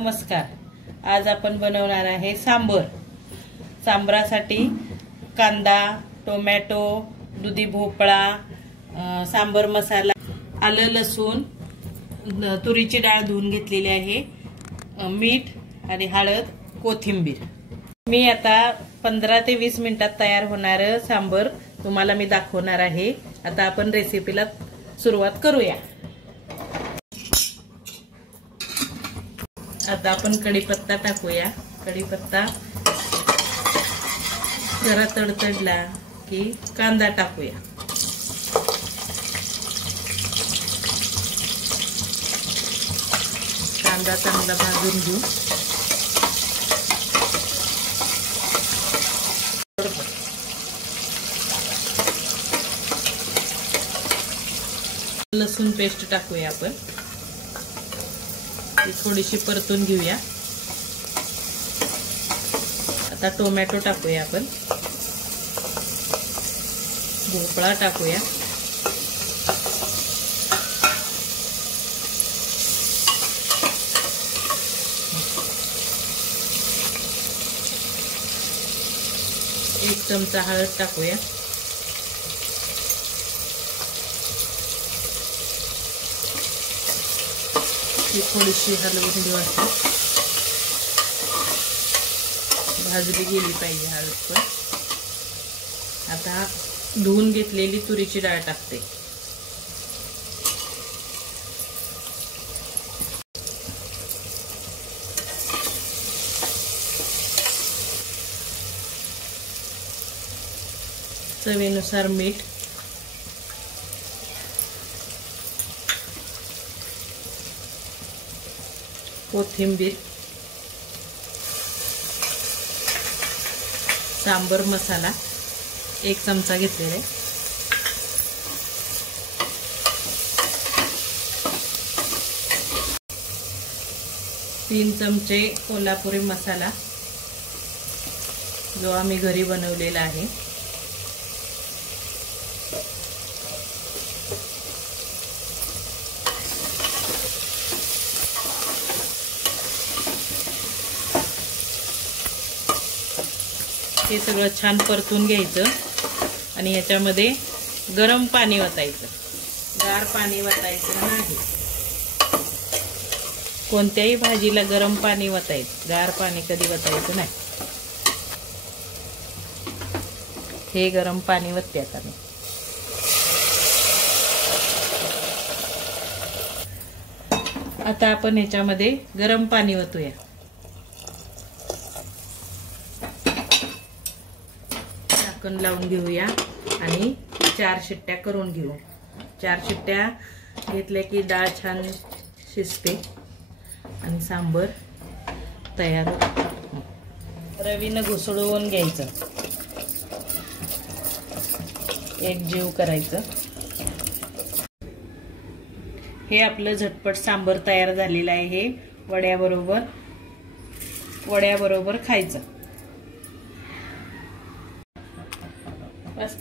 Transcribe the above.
नमस्कार. आज आपण बनवणार आहे सांबर. सांबरासाठी कांदा, टोमॅटो, दुधी भोपळा, सांबर मसाला, आलं लसूण, तुरीची डाळ धुवून घेतलेली आहे, मीठ आणि हळद, कोथिंबीर. मी आता 15 ते 20 मिनिटात तयार होणार सांबर तुम्हाला मी दाखवणार आहे. आता आपण रेसिपीला सुरुवात करूया. आता आपण कढीपत्ता टाकूया. कढीपत्ता जरा तडतडला की कांदा टाकूया. कांदा चांगला भाजून घेऊ. लसूण पेस्ट टाकूया आपण. थोडीशी परतून घेऊया. आता टोमॅटो टाकूया आपण. भोपळा टाकूया. एक चमचा हळद टाकूया. थोडीशी हलवून घेऊ. भाजली गेली पाहिजे हळद पण. आता धुवून घेतलेली तुरीची डाळ टाकते. चवीनुसार मीठ, कोथिंबीर, सांबर मसाला 1 चमचा घेतलेला आहे. तीन चमचे कोल्हापुरी मसाला जो आम्ही घरी बनवलेला आहे. हे सगळं छान परतून घ्यायचं आणि याच्यामध्ये गरम पाणी वतायचं. गार पाणी वतायचं नाही. कोणत्याही भाजीला गरम पाणी वतायचं, गार पाणी कधी वतायचं नाही. हे गरम पाणी वतते आता मी. आता आपण ह्याच्यामध्ये गरम पाणी वतूया. झाकण लावून घेऊया आणि 4 शिट्ट्या करून घेऊ. 4 शिट्ट्या घेतल्या की डाळ छान शिजते आणि सांबर तयार होतो. रवीनं घुसळवून घ्यायचं. एक जीव करायचं. हे आपलं झटपट सांबर तयार झालेलं आहे. हे वड्याबरोबर खायचं. बस.